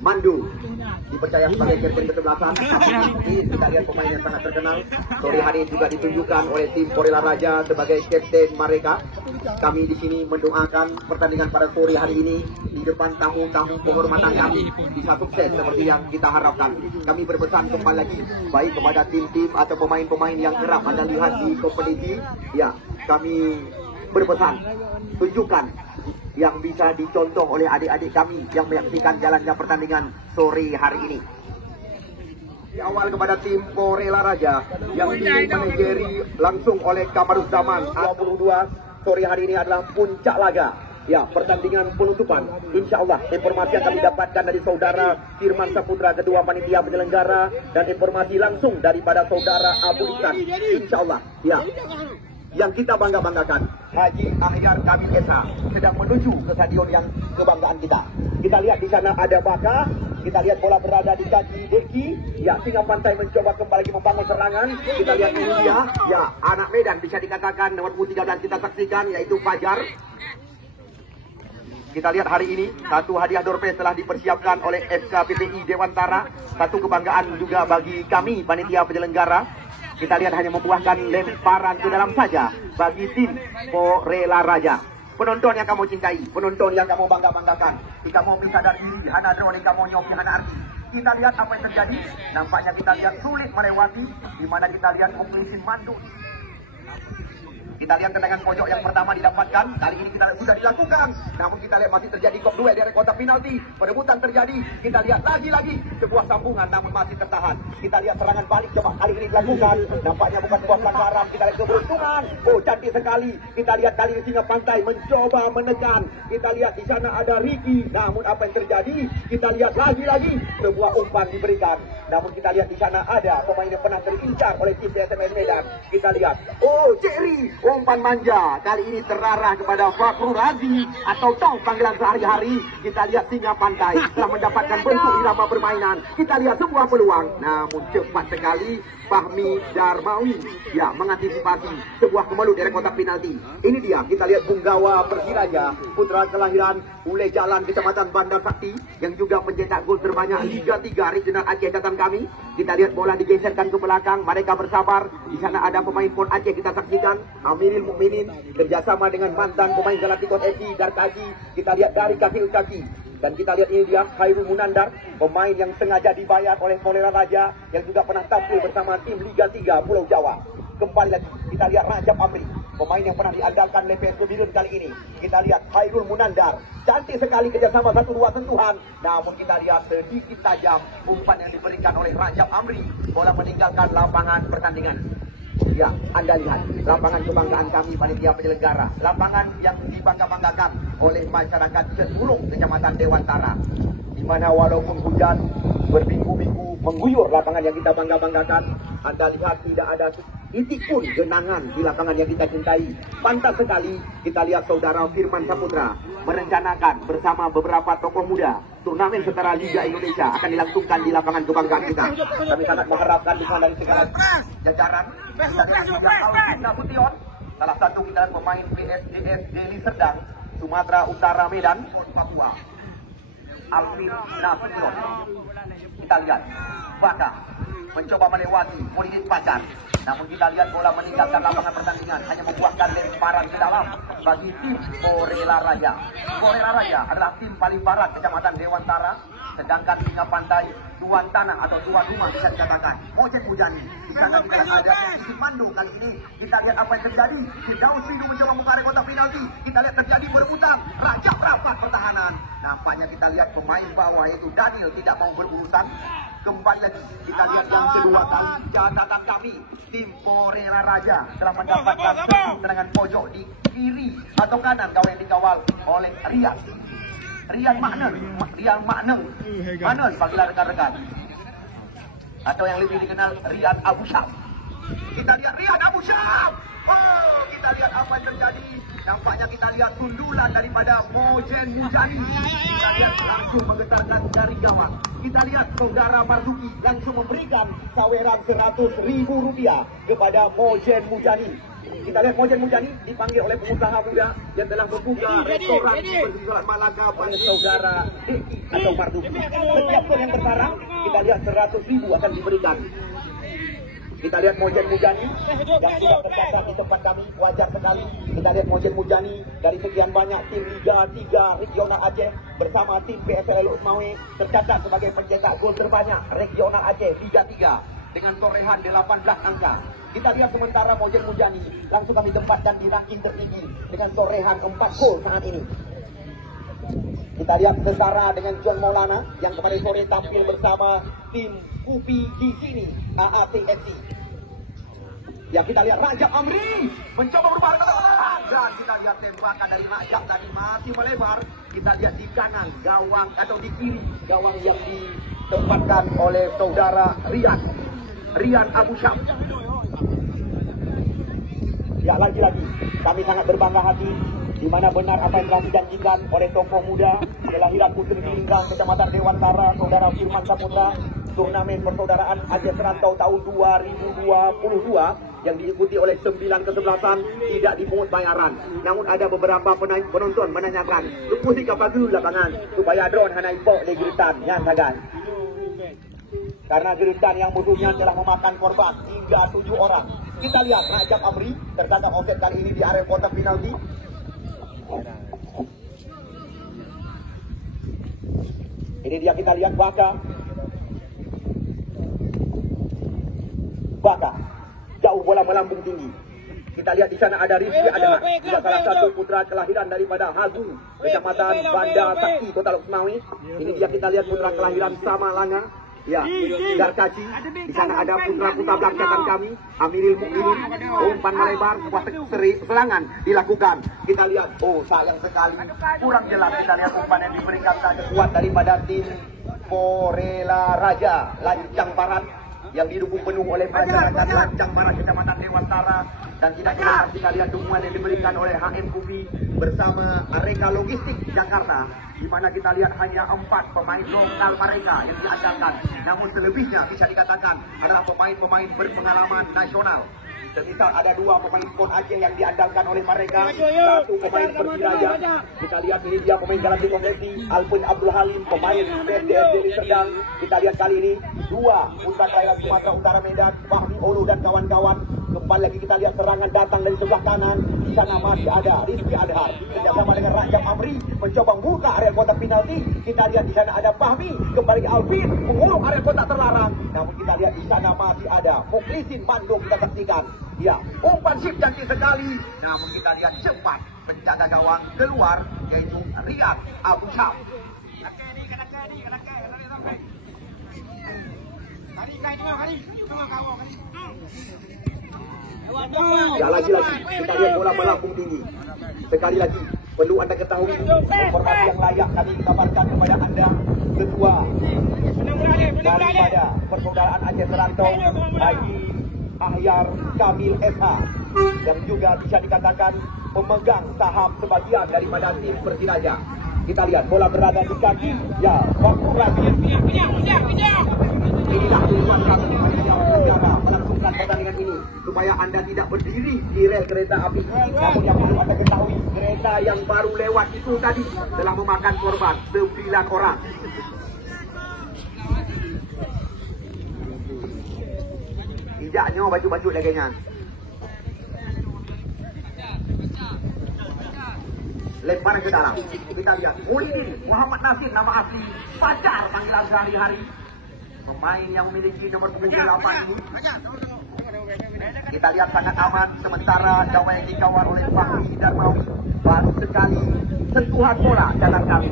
Mandu dipercaya sebagai kapten kesebelasan. Kita lihat pemain yang sangat terkenal. Sore hari juga ditunjukkan oleh tim Porela Raja sebagai kapten mereka. Kami di sini mendoakan pertandingan pada sore hari ini di depan tamu-tamu penghormatan kami bisa sukses seperti yang kita harapkan. Kami berpesan kembali lagi baik kepada tim-tim atau pemain-pemain yang kerap Anda lihat di kompetisi. Ya, kami berpesan tunjukkan yang bisa dicontoh oleh adik-adik kami yang menyaksikan jalannya pertandingan sore hari ini. Di awal kepada tim Porela Raja yang dimanajeri langsung oleh Kamaruzzaman 22. Sore hari ini adalah puncak laga. Ya, pertandingan penutupan. Insya Allah informasi yang kami dapatkan dari saudara Firman Saputra, kedua panitia penyelenggara, dan informasi langsung daripada saudara Abu Ikan. Insya Allah, ya, yang kita bangga-banggakan, Haji Ahyar Kamil Esa sedang menuju ke stadion yang kebanggaan kita. Kita lihat di sana ada Baka, kita lihat bola berada di kaki Deki. Ya, Singa Pantai mencoba kembali lagi membangun serangan. Kita lihat ini dia, ya, anak Medan bisa dikatakan nomor 13 kita saksikan yaitu Fajar. Kita lihat hari ini satu hadiah door prize telah dipersiapkan oleh FKPPI Dewantara. Satu kebanggaan juga bagi kami panitia penyelenggara. Kita lihat hanya membuahkan lemparan ke dalam saja bagi tim Porela Raja. Penonton yang kamu cintai, penonton yang kamu bangga-banggakan. Jika mau sadar diri, hana drone kamu nyoki hana arti. Kita lihat apa yang terjadi. Nampaknya kita lihat sulit melewati, di mana kita lihat Muklisin Mandu. Kita lihat tendangan pojok yang pertama didapatkan. Kali ini kita sudah dilakukan. Namun kita lihat masih terjadi kop duel dari kotak penalti. Perebutan terjadi. Kita lihat lagi-lagi sebuah sambungan namun masih tertahan. Kita lihat serangan balik coba kali ini dilakukan. Nampaknya bukan sebuah pelanggaran. Kita lihat keberuntungan. Oh, cantik sekali. Kita lihat kali ini Singa Pantai mencoba menekan. Kita lihat di sana ada Ricky. Namun apa yang terjadi? Kita lihat lagi-lagi sebuah umpan diberikan. Namun kita lihat di sana ada pemain yang pernah terincar oleh tim CSMS Medan. Kita lihat. Oh, Jerry. Umpan manja kali ini terarah kepada Fakrul Razi atau Tong panggilan sehari-hari. Kita lihat Singa Pantai telah mendapatkan bentuk irama permainan. Kita lihat sebuah peluang, namun cepat sekali Fahmi Darmawi ya mengantisipasi sebuah kemelut dari kotak penalti. Ini dia, kita lihat Bunggawa Persiraja, putra kelahiran Ule Jalan Kecamatan Bandar Sakti yang juga pencetak gol terbanyak Liga 3 Regional Aceh catatan kami. Kita lihat bola digeserkan ke belakang, mereka bersabar. Di sana ada pemain Pon Aceh kita saksikan. Amiril Mukminin kerjasama dengan mantan pemain Galacticos FC Darkaji. Kita lihat dari kaki ke kaki. Dan kita lihat ini dia Khairul Munandar, pemain yang sengaja dibayar oleh Porela Raja yang juga pernah tampil bersama tim Liga 3 Pulau Jawa. Kembali lagi kita lihat Rajab Amri, pemain yang pernah diandalkan oleh PSB Bilun kali ini. Kita lihat Khairul Munandar, cantik sekali kerjasama 1-2 sentuhan. Namun kita lihat sedikit tajam umpan yang diberikan oleh Rajab Amri. Bola meninggalkan lapangan pertandingan. Ya, Anda lihat lapangan kebanggaan kami panitia penyelenggara, lapangan yang dibangga-banggakan oleh masyarakat seluruh Kecamatan Dewantara, di mana walaupun hujan berminggu-minggu mengguyur lapangan yang kita bangga-banggakan, Anda lihat tidak ada titik pun genangan di lapangan yang kita cintai. Pantas sekali kita lihat saudara Firman Saputra merencanakan bersama beberapa tokoh muda turnamen setara Liga Indonesia akan dilangsungkan di lapangan kebanggaan kita. Kami sangat mengharapkan dukungan dari segala jajaran. Kita lihat juga Alvin Nasution, salah satu kita pemain PSDS Deli Serdang, Sumatera Utara Medan, Papua. Alvin Nasution. Kita lihat Baka mencoba melewati Muridin Pacar. Namun kita lihat bola meninggalkan lapangan pertandingan, hanya membuahkan lemparan ke dalam bagi tim Porela Raja. Porela Raja adalah tim paling barat Kecamatan Dewantara, sedangkan Singa Pantai tuan tanah atau tuan rumah bisa dikatakan Mojen Mujani. Di sana kita ada Muklisin Mandu. Kali ini kita lihat apa yang terjadi. Firdaus Fidu mencoba mengarah kotak penalti. Kita lihat terjadi berebutan, Rajab rapat pertahanan. Nampaknya kita lihat pemain bawah yaitu Daniel tidak mau berurusan. Kembali lagi kita lihat yang kedua kali catatan kami, tim Porela Raja telah mendapatkan serangan pojok di kiri atau kanan gawang yang dikawal oleh Rian Makneng panggilan rekan-rekan, atau yang lebih dikenal Rian Abu Syam. Kita lihat Rian Abu Syam. Oh, kita lihat apa yang terjadi. Nampaknya kita lihat sundulan daripada Mojen Mujani. Kita lihat langsung menggetarkan dari gawang. Kita lihat saudara Marzuki langsung memberikan saweran Rp100.000 kepada Mojen Mujani. Kita lihat Mojen Mujani dipanggil oleh pengusaha muda yang telah membuka restoran berjualan Malaka oleh saudara Deki atau Marduki. Setiap ton yang berbarang, kita lihat 100.000 akan diberikan. Kita lihat Mojen Mujani yang sudah tercatat di tempat kami, wajar sekali. Kita lihat Mojen Mujani dari sekian banyak tim Liga 3 Regional Aceh bersama tim PSL Usmawi tercatat sebagai pencetak gol terbanyak Regional Aceh Liga 3 dengan torehan 18 angka. Kita lihat sementara Mojen Mujani langsung kami tempatkan di ranking tertinggi dengan torehan 4 gol saat ini. Kita lihat setara dengan John Maulana yang kemarin sore tampil bersama tim Kupi di sini AATFC. Ya, kita lihat Rajab Amri mencoba berbalik dan kita lihat tembakan dari Rajab tadi masih melebar. Kita lihat di kanan gawang atau di kiri gawang yang ditempatkan oleh saudara Rian Abu Syam. Ya, lagi-lagi kami sangat berbangga hati di mana benar apa yang telah dijanjikan oleh tokoh muda kelahiran Putri Linggang Kecamatan Dewantara, saudara Firman Saputra, turnamen persaudaraan Aceh Serantau tahun 2022 yang diikuti oleh 9 kesebelasan tidak dipungut bayaran. Namun ada beberapa penonton menanyakan, "Lupusi kapal dulu lapangan supaya drone hanai pok di geritan yang sagan." Karena geritan yang musuhnya telah memakan korban hingga 7 orang. Kita lihat Rajab Amri tertangkap offset kali ini di area kotak penalti. Ini dia kita lihat Baka jauh bola melambung tinggi. Kita lihat di sana ada Rizky Adhan, juga salah satu putra kelahiran daripada Hagu Kecamatan Banda Sakti Kota Lok Semawi. Ini dia kita lihat putra kelahiran Samalanga. Ya, Darkaci. Di sana ada putra-putra belakang kami, Amiril Mukminin, umpan melebar, sebuah serangan dilakukan. Kita lihat, oh sayang sekali, kurang jelas. Kita lihat umpan yang diberikan tak kuat daripada tim Porela Raja Lancang Barat yang didukung penuh oleh masyarakat Lancang Barat Kecamatan Dewantara. Dan tidak jelas kita lihat dukungan yang diberikan oleh HM Kupi bersama Areka Logistik Jakarta, di mana kita lihat hanya 4 pemain lokal mereka yang diandalkan. Namun selebihnya bisa dikatakan adalah pemain-pemain berpengalaman nasional. Semisal ada 2 pemain Pon Aceh yang diandalkan oleh mereka, 1 pemain Persiraja. Kita lihat ini dia pemain Galaxy Kongresi, Alvin Abdul Halim, pemain PSDS Deli Serdang. Kita lihat kali ini 2 putra kelahiran Sumatera Utara Medan, Fahmi Olu dan kawan-kawan. Kembali lagi kita lihat serangan datang dari sebelah kanan. Di sana masih ada Rizky Adhan kerjasama dengan Rajab Amri mencoba membuka area kotak penalti. Kita lihat di sana ada Fahmi, kembali ke Alvin mengurung area kotak terlarang. Namun kita lihat di sana masih ada Muklisin Bandung, kita saksikan. Ya, umpan shift cantik sekali. Namun kita lihat cepat penjaga gawang keluar yaitu Rian Abu Syam. Ya, lagi-lagi kita lihat bola melambung tinggi. Sekali lagi perlu anda ketahui informasi yang layak kami kabarkan kepada anda. Ketua daripada Persaudaraan Aceh Serantau Haji Ahyar Kamil SH yang juga bisa dikatakan pemegang saham sebagian daripada tim Persiraja. Kita lihat bola berada di kaki. Ya, waktu lagi. Inilah tujuan kami melakukan pertandingan ini supaya anda tidak berdiri di rel kereta api. Namun yang perlu anda ketahui, kereta yang baru lewat itu tadi telah memakan korban 9 orang. Ijaknya baju-baju laganya. Lemparan ke dalam. Kita lihat Muhyiddin Muhammad Nasir, nama asli Pacar panggilan sehari-hari. Pemain yang memiliki nomor punggung 8 ini. Kita lihat sangat aman. Sementara gawang yang dikawal oleh Fahmi Darmawi. Baru sekali sentuhan bola dalam kami.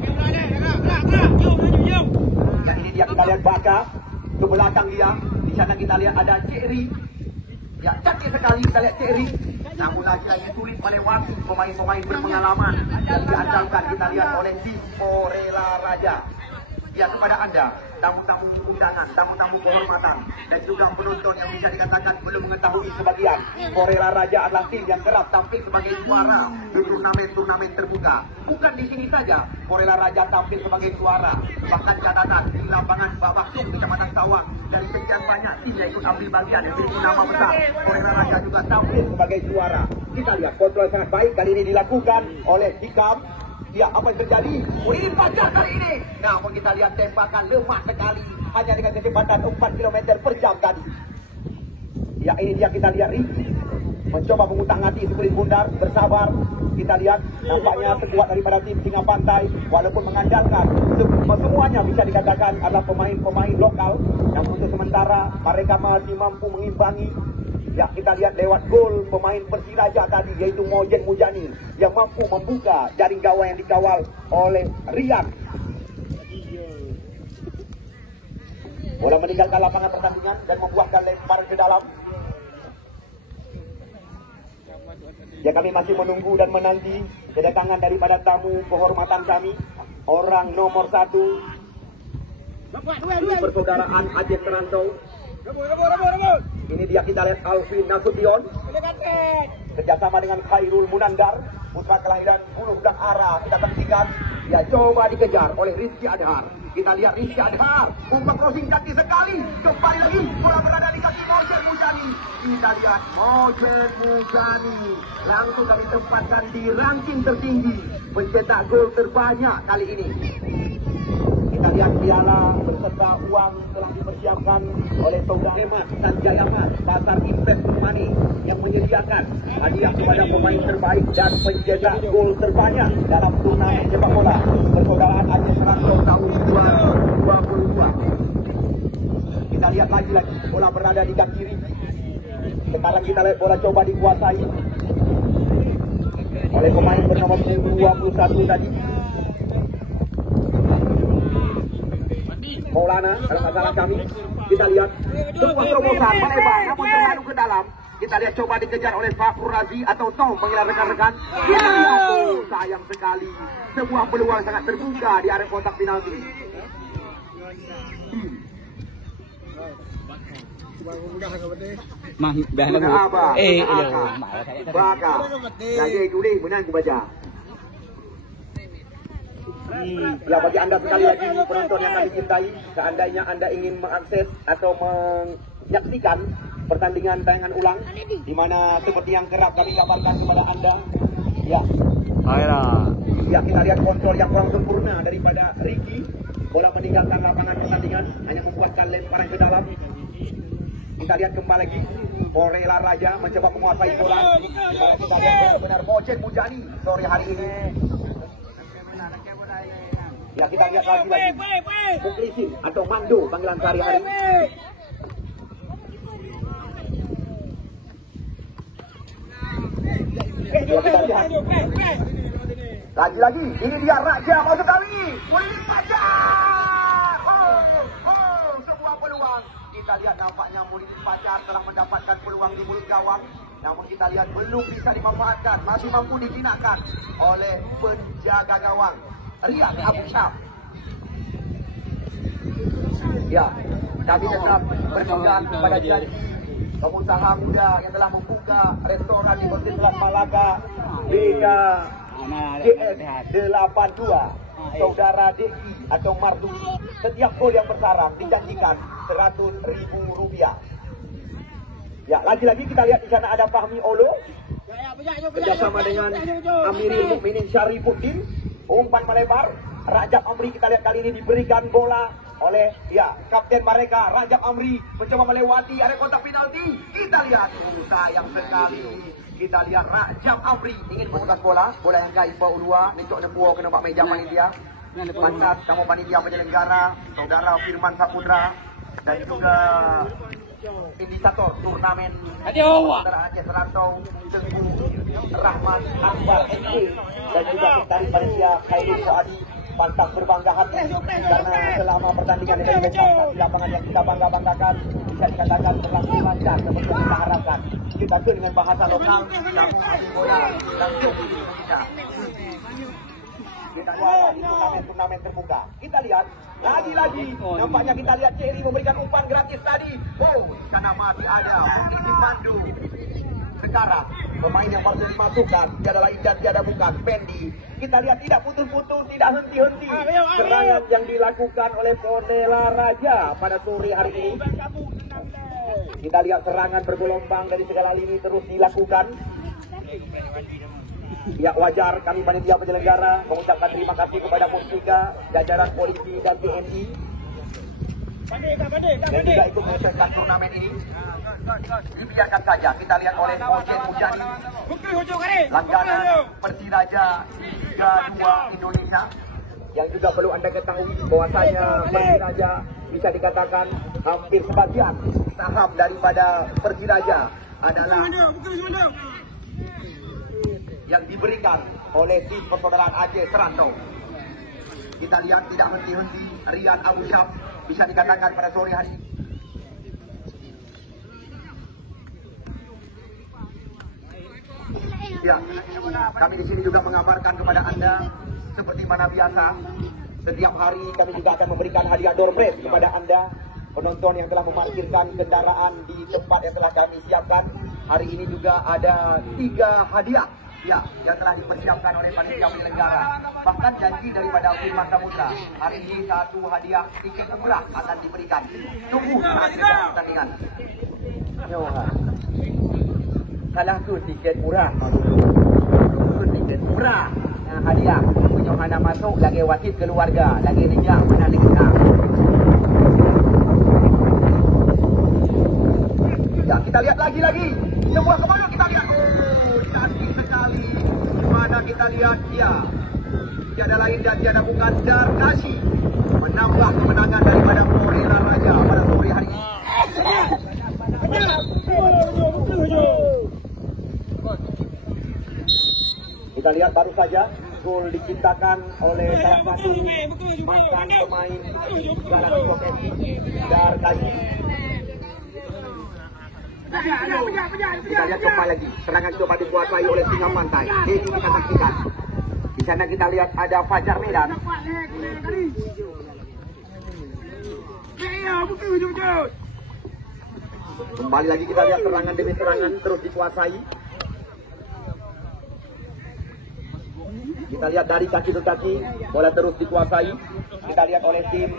Yang ini dia kita lihat Baka ke belakang dia. Di sana kita lihat ada Ceri. Ya, cantik sekali kita lihat Ceri. Namun lagi sulit melewati pemain-pemain berpengalaman yang diandalkan kita lihat oleh tim Porela Raja. Ya, kepada Anda, tamu-tamu undangan, tamu-tamu kehormatan, dan juga penonton yang bisa dikatakan belum mengetahui sebagian, Porela Raja adalah tim yang kerap tampil sebagai juara di turnamen-turnamen terbuka. Bukan di sini saja, Porela Raja tampil sebagai juara. Bahkan catatan di lapangan Babaksung, Kecamatan Sawang, dari sekian banyak tim yang ikut ambil bagian yang memiliki nama besar, Porela Raja juga tampil sebagai juara. Kita lihat kontrol sangat baik kali ini dilakukan oleh Hikam. Ya, apa yang terjadi? Oh, ini pacar kali ini. Namun kita lihat tembakan lemah sekali, hanya dengan kecepatan 4 km per jam tadi. Ya, ini dia kita lihat Ricky mencoba mengutak-atik Sukurin Bundar, bersabar. Kita lihat nampaknya sekuat daripada tim Singa Pantai, walaupun mengandalkan semuanya bisa dikatakan adalah pemain-pemain lokal yang untuk sementara mereka masih mampu mengimbangi. Ya, kita lihat lewat gol pemain Persiraja tadi, yaitu Mojen Mujani, yang mampu membuka jaring gawang yang dikawal oleh Rian. Bola meninggalkan lapangan pertandingan dan membuahkan lemparan ke dalam. Ya, kami masih menunggu dan menanti kedatangan daripada tamu kehormatan kami, orang nomor 1 persaudaraan Aceh Serantau. Ini dia kita lihat Alvin Nasution kerjasama dengan Khairul Munandar, putra kelahiran Buluh dan Ara. Kita saksikan, ya, coba dikejar oleh Rizky Adhar. Kita lihat Rizky Adhar umpan crossing kaki sekali, kembali lagi bola berada di kaki Mojen Mujani. Kita lihat Mojen Mujani langsung kami tempatkan di ranking tertinggi, mencetak gol terbanyak kali ini. Kita lihat piala beserta uang telah dipersiapkan oleh saudara Hemat Sanjaya Mas, Pasar Investment Money, yang menyediakan hadiah kepada pemain terbaik dan pencetak gol terbanyak dalam turnamen sepak bola Persaudaraan Aceh Serantau tahun 2022. Kita lihat lagi bola berada di kaki kiri. Sekarang kita lihat bola coba dikuasai oleh pemain bernomor 21 tadi, Maulana. Dalam masalah kami, kita lihat sebuah terobosan melebar namun terlalu ke dalam. Kita lihat coba dikejar oleh Fakur Razi atau Tom panggilan rekan-rekan. Kita lihat, sayang sekali, sebuah peluang sangat terbuka di area kotak penalti. Baka. Lagi kuning menang ku baca. Ya, bagi Anda sekali lagi penonton yang kami cintai, seandainya Anda ingin mengakses atau menyaksikan pertandingan tayangan ulang, di mana seperti yang kerap kami kabarkan kepada Anda, ya, ya, kita lihat kontrol yang kurang sempurna daripada Ricky. Bola meninggalkan lapangan pertandingan, hanya membuatkan lemparan ke dalam. Kita lihat kembali lagi Porela Raja mencoba menguasai bola. Kita lihat benar Mojen Mujani sore hari ini. Ya, kita lihat lagi Muklisin atau Mando panggilan sehari-hari. Ya, kita lihat lagi ini dia Raja masuk kali Murid Pacar. Sebuah peluang. Kita lihat nampaknya Murid Pacar telah mendapatkan peluang di mulut gawang, namun kita lihat belum bisa dimanfaatkan, masih mampu dijinakkan oleh penjaga gawang Rian Abu Syaf. Ya, kami tetap berpegang kepada janji pengusaha muda yang telah membuka restoran di Universitas Malaka, BKJS 82, saudara Deki atau Mardu. Setiap gol yang bersarang dijanjikan Rp100.000. Ya, lagi-lagi kita lihat di sana ada Fahmi Olo kerjasama dengan Amirul Mukminin Syarifuddin. Umpan melebar, Rajab Amri kita lihat kali ini diberikan bola oleh, ya, kapten mereka Rajab Amri mencoba melewati area kotak penalti. Kita lihat, sayang sekali. Kita lihat Rajab Amri ingin memutas bola yang gaib ulua, nencok nembuo kena pak meja panitia. Mantat tamu panitia penyelenggara saudara Firman Saputra dan juga inisiator turnamen antara Aceh Serantau Tengku Rahman Akbar MK dan juga dari panitia Khairul Soadi. Pantas berbangga hati karena selama pertandingan ini di lapangan yang kita bangga-banggakan bisa dikatakan berlangsung lancar seperti yang kita harapkan. Kita tuh dengan bahasa lokal, kampung adu bola langsung di Indonesia. Kita lihat di turnamen terbuka. Kita lihat Lagi-lagi nampaknya kita lihat Cherry memberikan umpan gratis tadi. Oh, di sana masih ada posisi Pandu. Sekarang pemain yang baru dimasukkan tiada lain dan tiada bukan Pendi. Kita lihat tidak putus-putus, tidak henti-henti serangan yang dilakukan oleh Ponela Raja pada sore hari ini. Kita lihat serangan bergelombang dari segala lini terus dilakukan. Ya, wajar kami panitia penyelenggara mengucapkan terima kasih kepada Mustika, jajaran polisi dan TNI yang juga ikut menyelesaikan turnamen ini. Dibiarkan saja kita lihat oleh Ojen Mujani, langganan Persiraja Liga 2 Indonesia, yang juga perlu Anda ketahui bahwasanya Persiraja bisa dikatakan hampir sebagian saham daripada Persiraja adalah yang diberikan oleh tim persaudaraan Aceh Serantau. Kita lihat tidak henti-henti Rian Abu Syaf bisa dikatakan pada sore hari ini. Ya, kami di sini juga mengabarkan kepada Anda seperti mana biasa, setiap hari kami juga akan memberikan hadiah door prize kepada Anda penonton yang telah memarkirkan kendaraan di tempat yang telah kami siapkan. Hari ini juga ada 3 hadiah ya yang telah dipersiapkan oleh panitia penyelenggara. Bahkan janji daripada Firman Samudra, hari ini 1 hadiah tiket murah akan diberikan. Tunggu saat kita pertandingan. Salah tu tiket murah. Tu tiket murah. Nah, hadiah. Penyohana masuk lagi wasit keluarga, lagi nejak mana kita. Ya, kita lihat lagi. Sebuah kemana kita lihat. Oh, cantik sekali. Mana kita lihat dia. Tiada lain dan tiada bukan Darkashi menambah kemenangan daripada Ponela Raja pada sore hari ini. Kita lihat baru saja gol diciptakan oleh salah satu mantan pemain Galat Profesi Darkashi. Kita lihat kembali lagi serangan coba dikuasai oleh Singa Pantai. Ini kita saksikan. Di sana kita lihat ada Fajar Medan. Kembali lagi kita lihat serangan demi serangan terus dikuasai. Kita lihat dari kaki ke kaki, bola terus dikuasai. Kita lihat oleh tim,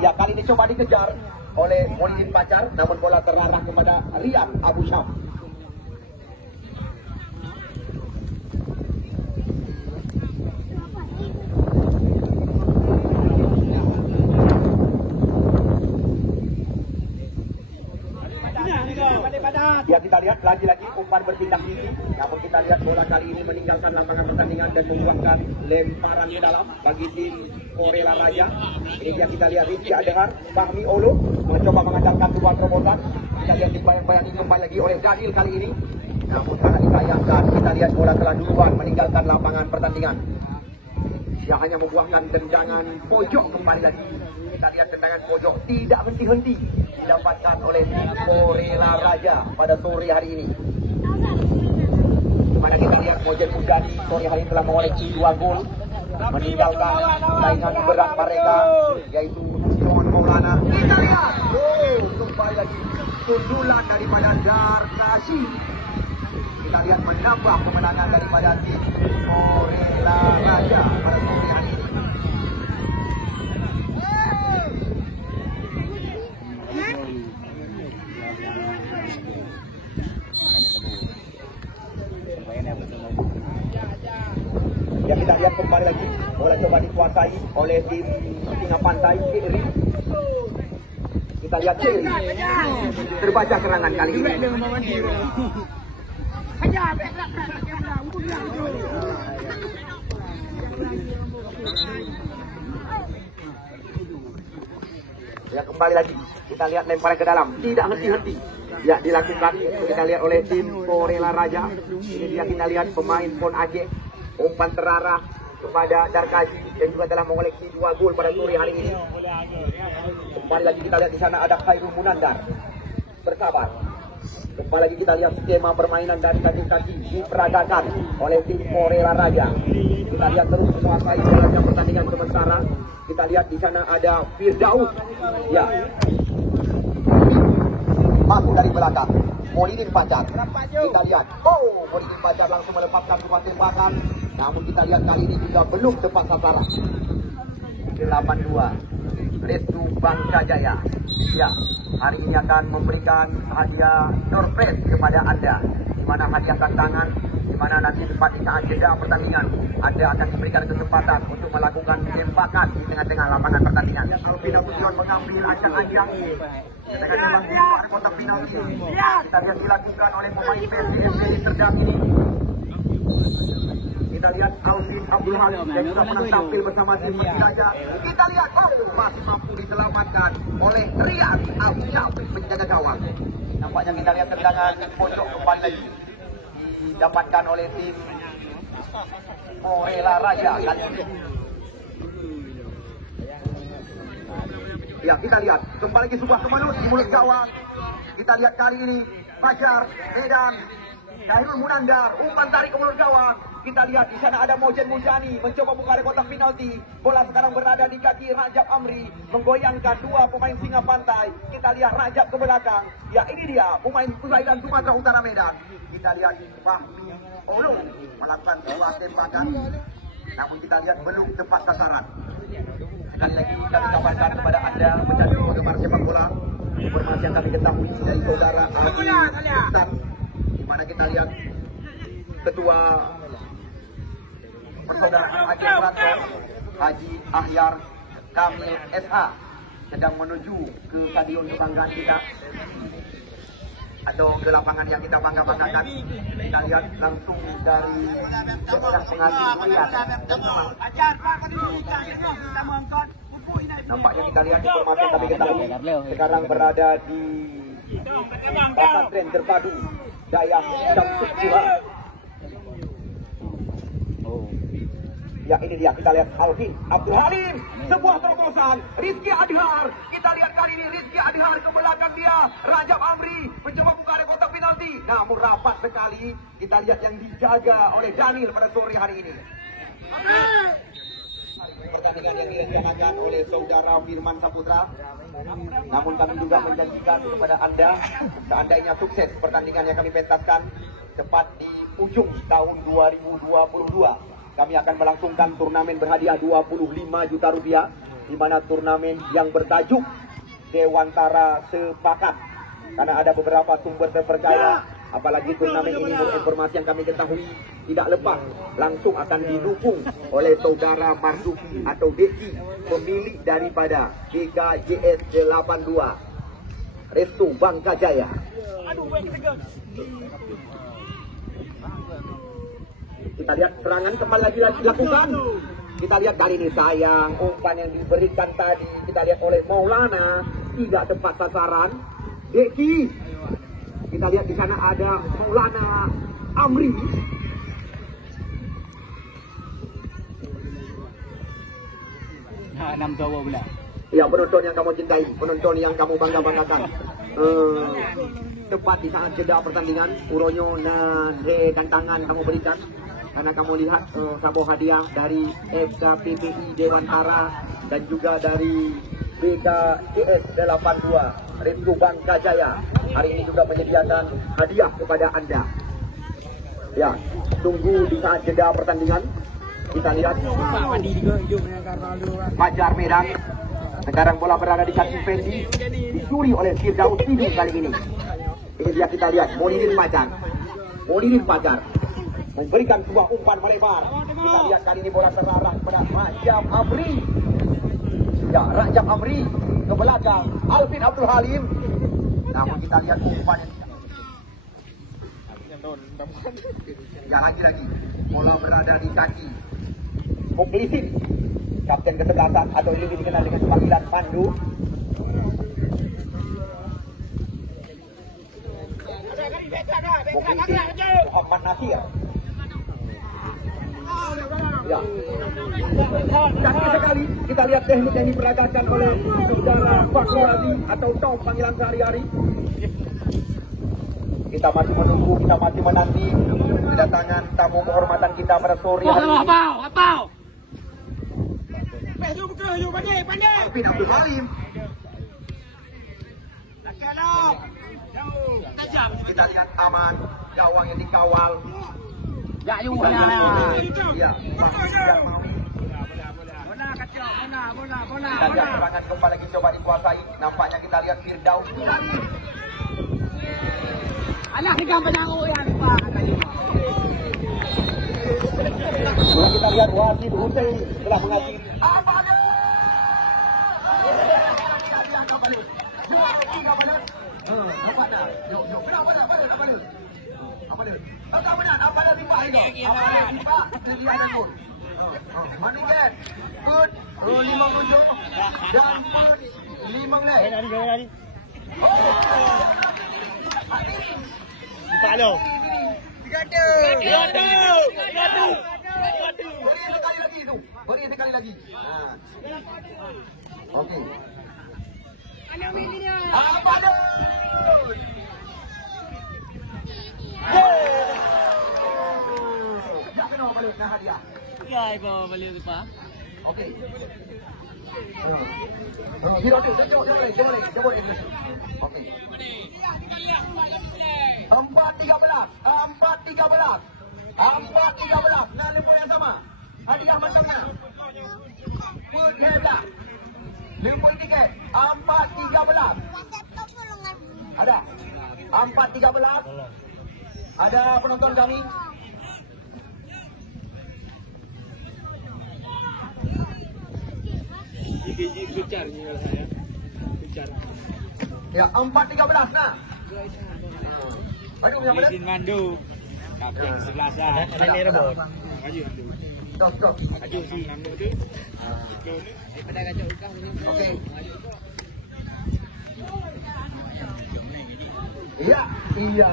ya kali ini coba dikejar oleh Monidin Pacar, namun bola terarah kepada Rian Abu Syaf. Ya, kita lihat lagi-lagi umpan bertindak tinggi. Namun kita lihat bola kali ini meninggalkan lapangan pertandingan dan membuahkan lemparan ke dalam bagi tim Ponela Raja. Ini dia kita lihat Rizky Adehar, Fahmi Olo mencoba mengandalkan dua terobosan. Kita lihat dibayang-bayangi kembali lagi oleh Daniel kali ini. Namun sangat disayangkan kita lihat bola telah duluan meninggalkan lapangan pertandingan. Dia hanya membuahkan tendangan pojok kembali lagi. Kita lihat tendangan pojok tidak henti-henti didapatkan oleh Ponela Raja pada sore hari ini. Di mana kita lihat Mojen Mujani sore hari ini telah mengoleksi 2 gol, meninggalkan saingan berat mereka yaitu John Maulana. Kita lihat kembali lagi sundulan daripada Darkashi. Kita lihat menambah kemenangan daripada tim Ponela Raja pada sore hari ini. Ya, kita lihat kembali lagi bola coba dikuasai oleh tim Singa Pantai Cherry. Kita lihat Cherry terbaca serangan kali ini. Ya, kembali lagi kita lihat lemparan ke dalam tidak henti-henti. Ya, dilakukan kita lihat oleh tim Ponela Raja. Ini dia kita lihat pemain Pon Aceh, umpan terarah kepada Darkashi yang juga telah mengoleksi 2 gol pada sore hari ini. Kembali lagi kita lihat di sana ada Khairul Munandar. Bersabar. Kembali lagi kita lihat skema permainan dari kaki-kaki diperagakan oleh tim Ponela Raja. Kita lihat terus menguasai jalannya pertandingan sementara. Kita lihat di sana ada Firdaus. Ya. Masuk dari belakang. Molidin Fajar. Kita lihat. Oh, Molidin Fajar langsung melepaskan umpan tembakan. Namun kita lihat kali ini juga belum tepat sasaran. 82. Restu Bangka Jaya. Ya, hari ini akan memberikan hadiah door prize kepada Anda. Di mana hadiah tantangan, di mana nanti tepat di saat jeda pertandingan, Anda akan diberikan kesempatan untuk melakukan tembakan di tengah-tengah lapangan pertandingan. Alvina Budion mengambil ancang-ancang dengan memang kotak penalti. Kita lihat dilakukan oleh pemain PSIS Deli Serdang ini. Kita lihat Alvin Abdul Halim yang juga pernah tampil bersama tim Persiraja. Kita lihat, oh, masih mampu diselamatkan oleh Rian Al-Syafri penjaga gawang. Nampaknya kita lihat tendangan pojok kembali lagi didapatkan oleh tim Morela Raja kali ini. Ya, kita lihat kembali lagi sebuah kemanut di mulut gawang. Kita lihat kali ini Fajar Medan Dahil Munandar, umpan tarik ke mulut gawang. Kita lihat di sana ada Mojen Mujani mencoba buka kotak penalti. Bola sekarang berada di kaki Rajab Amri, menggoyangkan dua pemain singa pantai. Kita lihat Rajab ke belakang. Ya, ini dia pemain kelahiran Sumatera Utara Medan. Kita lihat Fahmi Olu melakukan dua tembakan, namun kita lihat belum tepat sasaran. Sekali lagi kami kabarkan kepada Anda menjadi penggemar sepak bola, informasi yang kami ketahui dari saudara Adi Ustaz, di mana kita lihat ketua persaudaraan Haji Ranto, Haji Ahyar Kamil SH sedang menuju ke stadion kebanggaan kita atau ke lapangan yang kita bangga-banggakan. Kita lihat langsung dari seorang pengasih melihat. Nampaknya kita lihat informasi yang kami ketahui sekarang berada di pesantren terpadu Dayah Syamsul Quran. Ya, ini dia, kita lihat Alvin Abdul Halim, sebuah terobosan Rizky Adhar. Kita lihat kali ini Rizky Adhar ke belakang dia, Rajab Amri mencoba buka kotak penalti, namun rapat sekali. Kita lihat yang dijaga oleh Daniel pada sore hari ini. Pertandingan yang direncanakan oleh saudara Firman Saputra, namun kami juga menjanjikan kepada Anda, seandainya sukses pertandingan yang kami pentaskan tepat di ujung tahun 2022, kami akan melangsungkan turnamen berhadiah 25 juta rupiah, di mana turnamen yang bertajuk Dewantara Sepakat. Karena ada beberapa sumber terpercaya, apalagi turnamen ini menurut informasi yang kami ketahui tidak lepas langsung akan didukung oleh saudara Marzuki atau Deki, pemilik daripada BKJS 82 Restu Bangka Jaya. Kita lihat serangan kembali lagi dilakukan. Kita lihat kali ini sayang umpan yang diberikan tadi, kita lihat oleh Maulana tidak tepat sasaran. Deki, kita lihat di sana ada Maulana Amri. Nah, 6 tawa pula. Ya, penonton yang kamu cintai, penonton yang kamu bangga-banggakan. Tepat di saat jeda pertandingan, uronyo dan tantangan kamu berikan. Karena kamu lihat sabu hadiah dari FKPPI Dewantara dan juga dari BKJS 82 Restu Bangka Jaya hari ini juga menyediakan hadiah kepada Anda. Ya, tunggu di saat jeda pertandingan. Kita lihat Fajar Medan. Sekarang bola berada di kaki Fendi, dicuri oleh Firdaus Tidu kali ini. Ini dia, kita lihat Molidin Fajar memberikan sebuah umpan melebar. Kita lihat kali ini bola terarah kepada Rajab Amri. Ya, Rajab Amri ke belakang Alvin Abdul Halim. Namun kita lihat umpan ya, lagi bola berada di kaki Mukhlisin, kapten kesebelasan atau ini dikenal dengan panggilan Pandu. Mukhlisin Muhammad Nasir. Ya, cantik sekali. Kita lihat teknik yang diperagakan oleh saudara Fakuladi atau Tom panggilan sehari-hari. Kita masih menunggu, kita masih menanti kedatangan tamu kehormatan kita pada sore hari ini. Alvin Abdul Halim. Kita lihat aman, gawang yang dikawal. Ya, you Iya, bola. kita lihat serangan kembali lagi coba dikuasai. Nampaknya kita lihat Firdaus. Alah, higang penanggu yan, Pak. Kita lihat Wasid Hussein telah mengakhiri. Beri sekali lagi. Oke. Ya, ibu beli tu, Pak. Oke. Oke. 4-13. Nah, level yang sama. Hadiah menangnya. Putihlah. 50 tiket. 4-13. Ada. 4-13. Ada penonton kami. Ya, 4-13. Nah. Aduh, yang mana? Mandu. Kapten sebelah sana. Ada ni rebut. Stop. Aju si Mandu tu. Pada kacau ukang ni. Okey. Iya.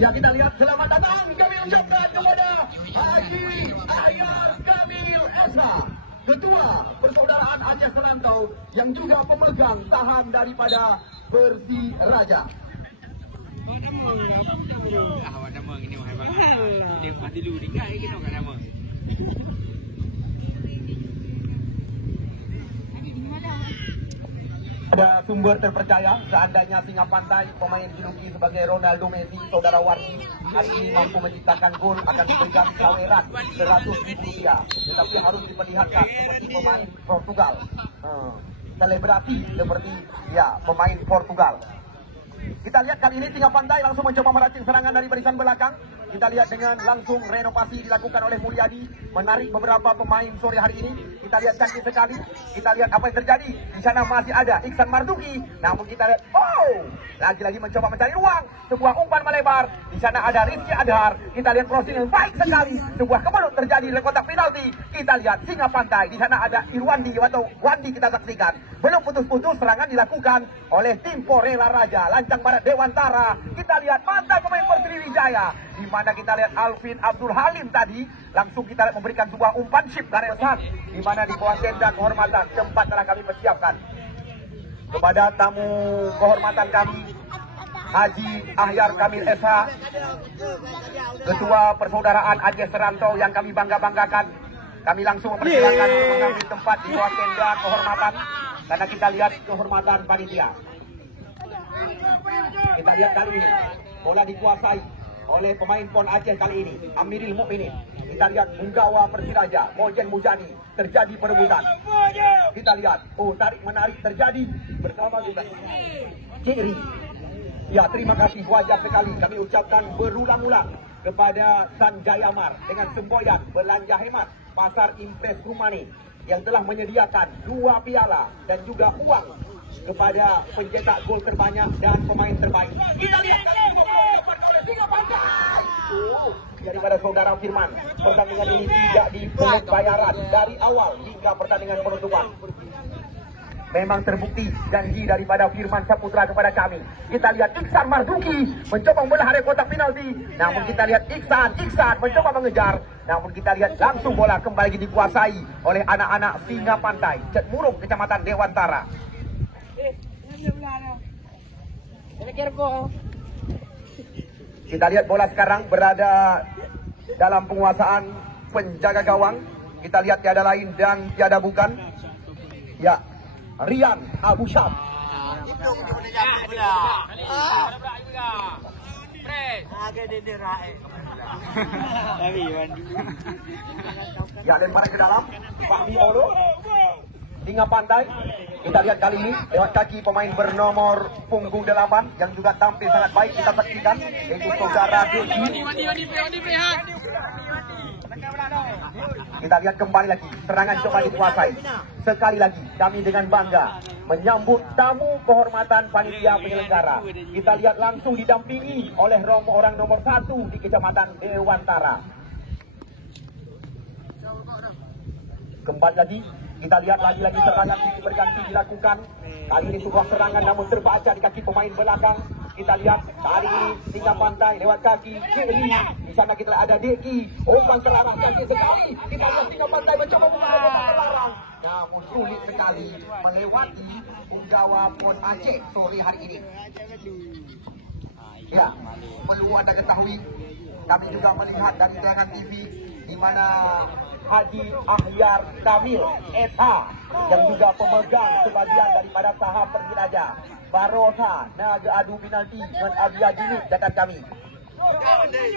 Ya, kita lihat selamat datang kami ucapkan kepada Haji Ahyar Kamil Esa, Ketua Persaudaraan Aceh Serantau yang juga pemegang saham daripada Persiraja. Awak nama ini wahai bang. Dia mati dulu tinggal kita nak nama. Ada sumber terpercaya seandainya Singa Pantai pemain juluki sebagai Ronaldo Messi, saudara Wardi hari ini mampu menciptakan gol akan diberikan saweran 100.000 rupiah. Tetapi harus diperlihatkan seperti pemain Portugal, selebrasi seperti pemain Portugal. Kita lihat kali ini Singa Pantai langsung mencoba meracik serangan dari barisan belakang. Kita lihat dengan langsung renovasi dilakukan oleh Mulyadi, menarik beberapa pemain sore hari ini. Kita lihat cantik sekali. Kita lihat apa yang terjadi. Di sana masih ada Iksan Marzuki. Namun kita lihat, lagi-lagi mencoba mencari ruang. Sebuah umpan melebar. Di sana ada Rizky Adhar. Kita lihat crossing yang baik sekali. Sebuah kemelut terjadi di kotak penalti. Kita lihat Singa Pantai. Di sana ada Irwandi atau Wandi kita saksikan. Belum putus-putus serangan dilakukan oleh tim Porela Raja. Lancang Barat Dewantara. Kita lihat mantan pemain Persriwijaya. Di mana kita lihat Alvin Abdul Halim tadi langsung kita lihat memberikan sebuah umpan ship Garesan, di mana di bawah tenda kehormatan tempat telah kami persiapkan kepada tamu kehormatan kami Haji Ahyar Kamil Esa, Ketua Persaudaraan Aceh Serantau yang kami bangga-banggakan. Kami langsung mempersilakan mengambil tempat di bawah tenda kehormatan karena kita lihat kehormatan panitia. Kita lihat kali ini bola dikuasai oleh pemain PON Aceh kali ini, Amiril Mukminin. Kita lihat penggawa Persiraja, Mojen Mujani, terjadi perebutan. Kita lihat, tarik-menarik terjadi bersama kita. Kiri. Ya, terima kasih, wajar sekali. Kami ucapkan berulang-ulang kepada Sanjaya Mar dengan semboyan belanja hemat Pasar Impres Rumani yang telah menyediakan 2 piala dan juga uang kepada pencetak gol terbanyak dan pemain terbaik. Kita lihat Singa Pantai daripada saudara Firman. Pertandingan ini tidak dipungut bayaran dari awal hingga pertandingan penutupan. Memang terbukti janji daripada Firman Saputra kepada kami. Kita lihat Iksan Marzuki mencoba membelah area kotak penalti. Namun kita lihat Iksan mencoba mengejar. Namun kita lihat langsung bola kembali dikuasai oleh anak-anak Singa Pantai, Cetmurung, Kecamatan Dewantara. Kita lihat bola sekarang berada dalam penguasaan penjaga gawang kita lihat tiada lain dan tiada bukan. Ya, Rian Abu Syam. Ya, lempar ke dalam. Fahmi Olo hingga pandai. Kita lihat kali ini lewat kaki pemain bernomor punggung 8 yang juga tampil sangat baik. Kita saksikan yaitu saudara Deki. Kita lihat kembali lagi serangan coba dikuasai. Sekali lagi kami dengan bangga menyambut tamu kehormatan panitia penyelenggara. Kita lihat langsung didampingi oleh orang nomor 1 di Kecamatan Dewantara. Kembali lagi kita lihat lagi-lagi serangan silih berganti dilakukan. Kali ini sebuah serangan namun terbaca di kaki pemain belakang. Kita lihat kali ini hingga pantai lewat kaki kiri. Di sana kita ada Deki. Umpan terlarang kaki sekali. Kita lihat hingga pantai mencoba membuat umpan terlarang. Namun sulit sekali melewati punggawa Pon Aceh sore hari ini. Ya, perlu Anda ketahui, kami juga melihat dari tayangan TV di mana Haji Ahyar Kamil SH yang juga pemegang sebagian daripada saham Persiraja. Barosa Naga adu penalti dengan Abia Junid dekat kami.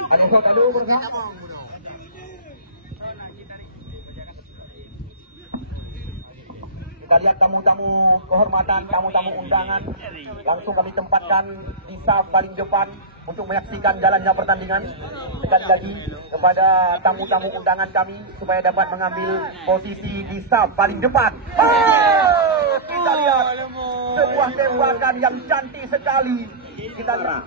Ada shot ada bersama. Kita lihat tamu-tamu kehormatan, tamu-tamu undangan. Langsung kami tempatkan di saf paling depan untuk menyaksikan jalannya pertandingan. Sekali lagi kepada tamu-tamu undangan kami supaya dapat mengambil posisi di saf paling depan. Oh, kita lihat sebuah tembakan yang cantik sekali. Kita lihat.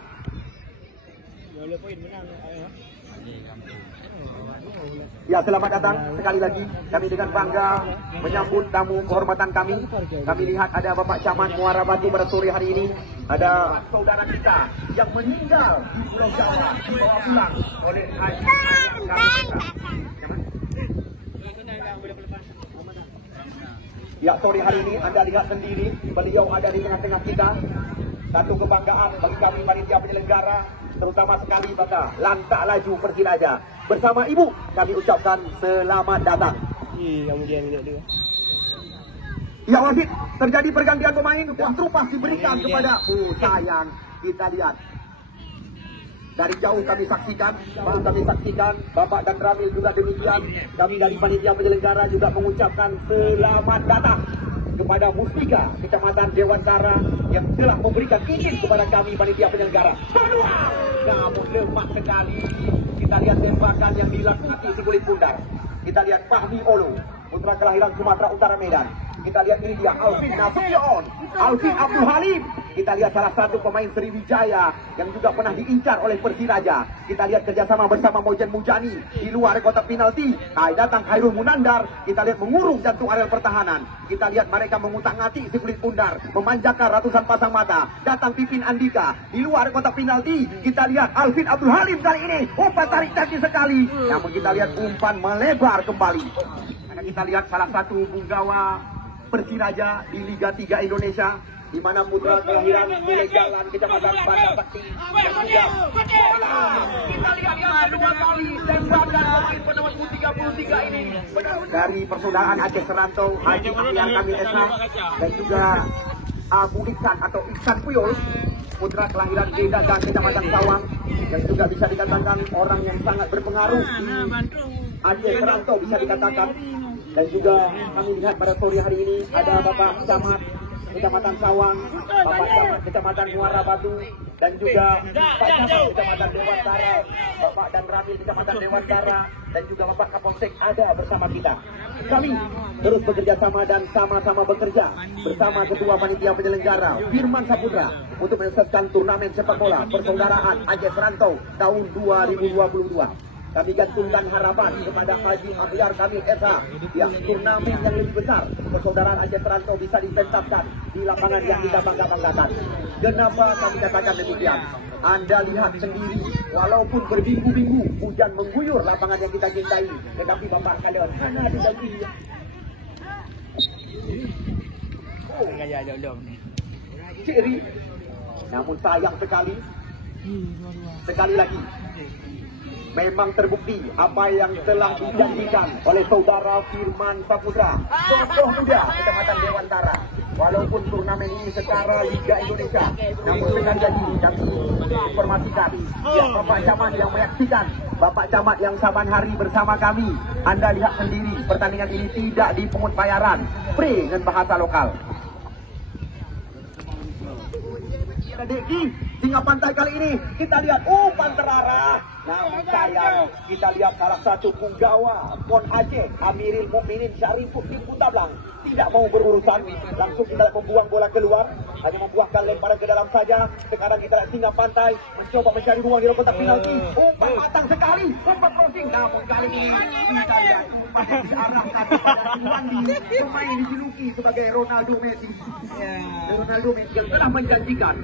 Ya, selamat datang sekali lagi. Kami dengan bangga menyambut tamu kehormatan kami. Kami lihat ada Bapak Camat Muara Batu pada sore hari ini. Ada saudara kita yang meninggal di Pulau Jawa dibawa pulang oleh Haji. Ya, sore hari ini Anda lihat sendiri beliau ada di tengah-tengah kita. Satu kebanggaan bagi kami panitia penyelenggara, terutama sekali pada Lantak Laju Persiraja. Bersama Ibu kami ucapkan selamat datang. Ya, wasit, terjadi pergantian pemain. Trupas diberikan kepada sayang. Kita lihat dari jauh kami saksikan, Bapak dan Ramil juga demikian. Kami dari panitia penyelenggara juga mengucapkan selamat datang kepada Mustika Kecamatan Dewantara yang telah memberikan izin kepada kami panitia penyelenggara. Namun lemah sekali. Kita lihat tembakan yang dilakukan di sekulit pundar. Kita lihat Fahmi Olo, putra kelahiran Sumatera Utara Medan. Kita lihat ini dia Alvin Nasution, Alvin Abdul Halim. Kita lihat salah satu pemain Sriwijaya yang juga pernah diincar oleh Persiraja. Kita lihat kerjasama bersama Mojen Mujani di luar kotak penalti. Datang Khairul Munandar. Kita lihat mengurung jantung areal pertahanan. Kita lihat mereka mengutak-ngatik si kulit pundar, memanjakan ratusan pasang mata. Datang Pipin Andika di luar kotak penalti. Kita lihat Alvin Abdul Halim kali ini umpan tarik kaki sekali. Namun kita lihat umpan melebar kembali. Karena kita lihat salah satu punggawa Persiraja di Liga 3 Indonesia, di mana putra kelahiran Milik Jalan Kecamatan Banda Bakti yang juga kita lihat dua kali tembakan pemain penomor 33 ini dari persaudaraan Aceh Serantau, Haji Ahyar Kamil SH, dan juga Abu Iksan atau Iksan Puyol, putra kelahiran Beda dan Kecamatan Sawang, yang juga bisa dikatakan orang yang sangat berpengaruh di Aceh Serantau bisa dikatakan. Dan juga kami lihat pada sore hari ini ada Bapak Camat Kecamatan Sawang, Bapak Camat Kecamatan Muara Batu, dan juga Pak Camat Kecamatan Dewantara, Bapak dan Ramil Kecamatan Dewantara, dan juga Bapak Kapolsek ada bersama kita. Kami terus bekerja sama dan sama-sama bekerja bersama Ketua Panitia Penyelenggara Firman Saputra untuk menyukseskan turnamen sepak bola Persaudaraan Aceh Serantau tahun 2022. Kami gantungkan harapan kepada Haji Ahyar Kamil SH yang turnamen yang lebih besar Persaudaraan Aceh Serantau bisa dipentaskan di lapangan yang kita bangga-banggakan. Kenapa kami katakan demikian? Anda lihat sendiri, walaupun berminggu-minggu hujan mengguyur lapangan yang kita cintai, tetapi Bapak kalian mana ada janji? Ciri, namun sayang sekali lagi memang terbukti apa yang telah dijanjikan oleh saudara Firman Saputra, tokoh muda Kecamatan Dewantara. Walaupun turnamen ini secara Liga Indonesia, namun sekali lagi kami informasikan, ya, Bapak Camat yang menyaksikan, Bapak Camat yang saban hari bersama kami, Anda lihat sendiri pertandingan ini tidak dipungut bayaran, free dengan bahasa lokal. Deki, singa pantai kali ini kita lihat umpan terarah. Namun sayang, kita lihat salah satu punggawa Pon Aceh, Amirul Mukminin Syarifuddin Kutablang, tidak mau berurusan, langsung kita membuang bola keluar, hanya membuahkan lemparan ke dalam saja. Sekarang kita lihat singa pantai mencoba mencari ruang di kotak penalti. Umpan matang sekali, umpan crossing. Namun kali ini kita lihat umpan diarahkan kepada Wandi, pemain dijuluki sebagai Ronaldo Messi. Ronaldo Messi yang telah menjanjikan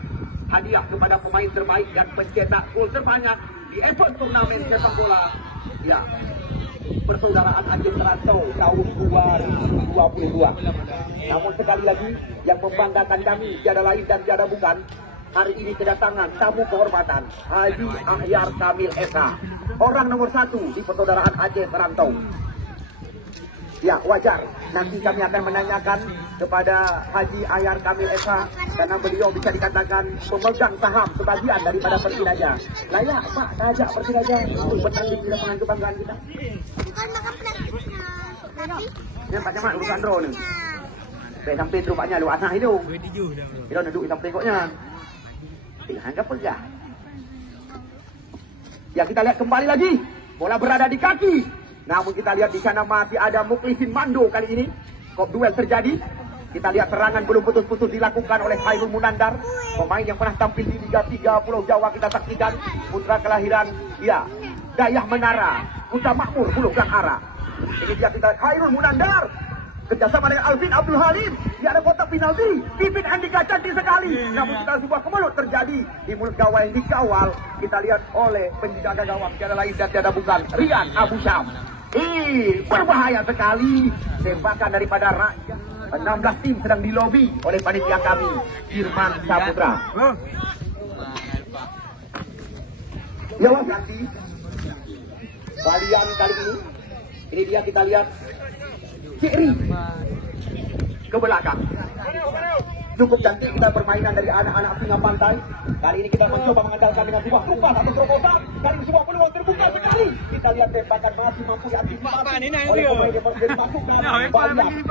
hadiah kepada pemain terbaik dan pencetak gol terbanyak di event turnamen sepak bola, ya, Persaudaraan Aceh Rantau tahun 2022. Namun sekali lagi yang membanggakan kami tiada lain dan tiada bukan, hari ini kedatangan tamu kehormatan Haji Ahyar Kamil Esa, orang nomor 1 di Persaudaraan Aceh Rantau. Ya, wajar. Nanti kami akan menanyakan kepada Haji Ahyar Kamil Esa, karena beliau bisa dikatakan pemegang saham sebagian daripada Persiraja. Layak Pak ajak Persiraja untuk bertanding di lapangan kebanggaan kita. Ini Pak Camat urusan draw ni. Baik sampai tu Paknya lu anak itu. Kita duduk sampai koknya. Anggap pegah. Ya, kita lihat kembali lagi. Bola berada di kaki. Namun kita lihat di sana masih ada Muklisin Mando kali ini. Kop duel terjadi. Kita lihat serangan belum putus-putus dilakukan oleh Khairul Munandar, pemain yang pernah tampil di Liga 3 Pulau Jawa. Kita saksikan putra kelahiran, ya, Dayah Menara, Kuta Makmur, Pulau Gang Ara. Ini dia kita Khairul Munandar kerjasama dengan Alvin Abdul Halim. Dia ada kotak penalti. Pipin Andika cantik sekali. Namun kita sebuah kemelut terjadi di mulut gawang yang dikawal. Kita lihat oleh penjaga gawang tiada lain dan tiada bukan Rian Abu Syam. Berbahaya sekali tembakan daripada rakyat. 16 tim sedang dilobi oleh panitia kami, Firman Saputra. Ya, nanti kalian kali ini dia kita lihat Ciri ke belakang. Cukup cantik kita permainan dari anak-anak singa pantai. Kali ini kita mencoba mengandalkan dengan sebuah umpan atau terobosan. Kali ini sebuah peluang terbuka sekali. Kita lihat tembakan masih mampu diantisipasi oleh pemain yang baru dimasukkan.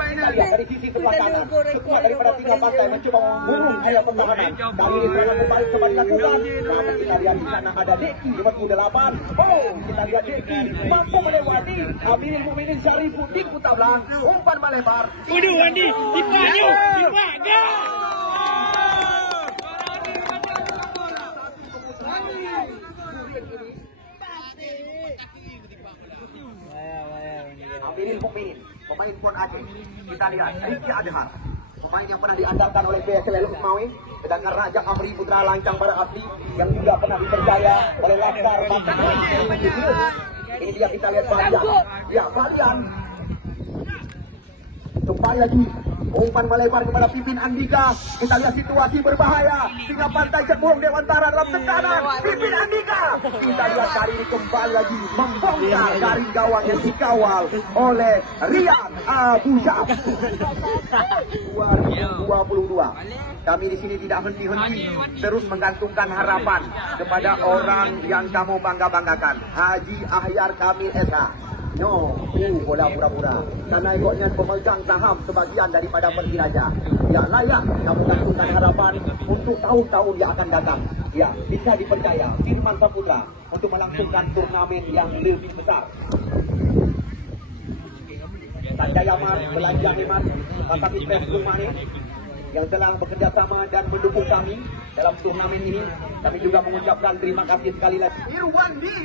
Kita lihat dari sisi sebelah kanan. Sekuat daripada singa pantai mencoba mengurung area pertahanan. Kali ini serangan berbalik coba dilakukan. Namun kita lihat di sana ada Deki 58. Oh, kita lihat Deki mampu melewati Amirul Mukminin Syarifuddin Kutablang. Umpan melebar. Udah Wandi, dipaju, dipaga. Amirul Mukminin, pemain Pon Aceh. Kita lihat Rizky Adhar, pemain yang pernah diandalkan oleh PSL Usmawi. Sedangkan Raja Amri Putra Lancang pada asli yang juga pernah dipercaya oleh Laskar Batak. Ini dia kita lihat Balian. Ya, Balian. Kembali lagi umpan melebar kepada Pipin Andika. Kita lihat situasi berbahaya. Singa pantai cebong Dewantara dalam tekanan. Pipin Andika. Kita lihat kali ini kembali lagi membongkar garing gawang yang dikawal oleh Rian Abu Syam. 2022. Kami di sini tidak henti-henti terus menggantungkan harapan kepada orang yang kamu bangga-banggakan, Haji Ahyar Kamil Esa. No, bola pura-pura. Karena ikutnya pemegang saham sebagian daripada Persiraja. Ya, layak kamu gantungkan harapan untuk tahun-tahun yang akan datang. Ya, bisa dipercaya Firman Saputra untuk melangsungkan turnamen yang lebih besar. Tanda Yaman, belanja Hemat, Kasat Pres Lumane yang telah bekerja sama dan mendukung kami dalam turnamen ini. Kami juga mengucapkan terima kasih sekali lagi. Wandi.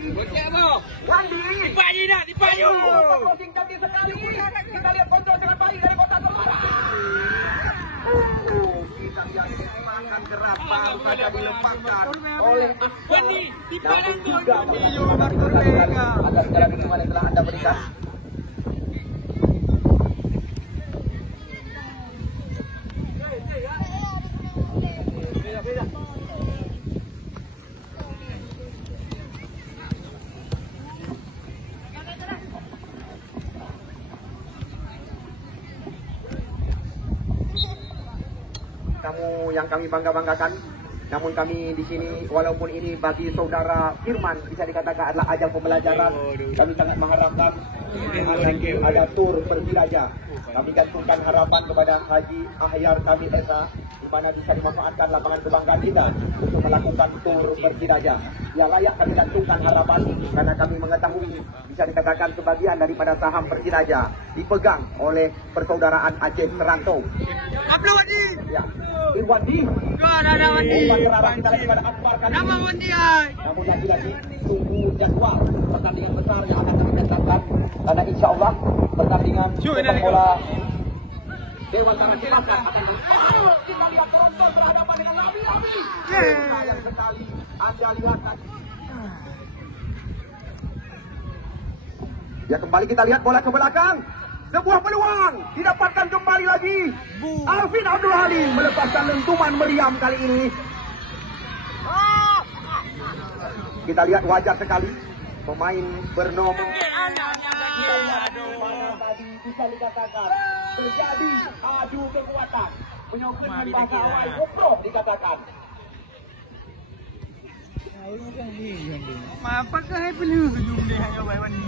Wandi. Dipaju dah, dipaju. Crossing cantik sekali. Kita lihat kontrol dengan baik dari Kota Tembara. Kita lihat semangat keras baru saja dilepaskan oleh Wandi, dipalang gol. atas segala dukungan yang telah Anda berikan. tamu yang kami bangga-banggakan. Namun kami di sini, walaupun ini bagi saudara Firman bisa dikatakan adalah ajang pembelajaran, kami sangat mengharapkan ada tur Persiraja. Kami gantungkan harapan kepada Haji Ahyar Kamil Esa, di mana bisa dimanfaatkan lapangan kebanggaan kita untuk melakukan tur Persiraja. Yang layak kami gantungkan harapan karena kami mengetahui bisa dikatakan sebagian daripada saham Persiraja dipegang oleh persaudaraan Aceh Serantau. Apa Wadi? Ya, Irwandi. Ada Wadi. Kita lagi pada Akbar kali Nama ini. Wadi. Namun lagi-lagi tunggu jadwal pertandingan besar yang akan kami menetapkan karena insya Allah pertandingan sepak bola Dewantara Cilacap akan kita lihat penonton berhadapan dengan Nabi. Sayang sekali Anda lihat tadi. Ya, kembali kita lihat bola ke belakang. Sebuah peluang didapatkan kembali lagi. Alvin Abdul Halim melepaskan lentuman meriam kali ini. Kita lihat wajar sekali pemain bernomor tadi bisa dikatakan terjadi adu kekuatan, menyokong bahasa awal goproh dikatakan. Apa kah penuh hujung dia hanya Wadi?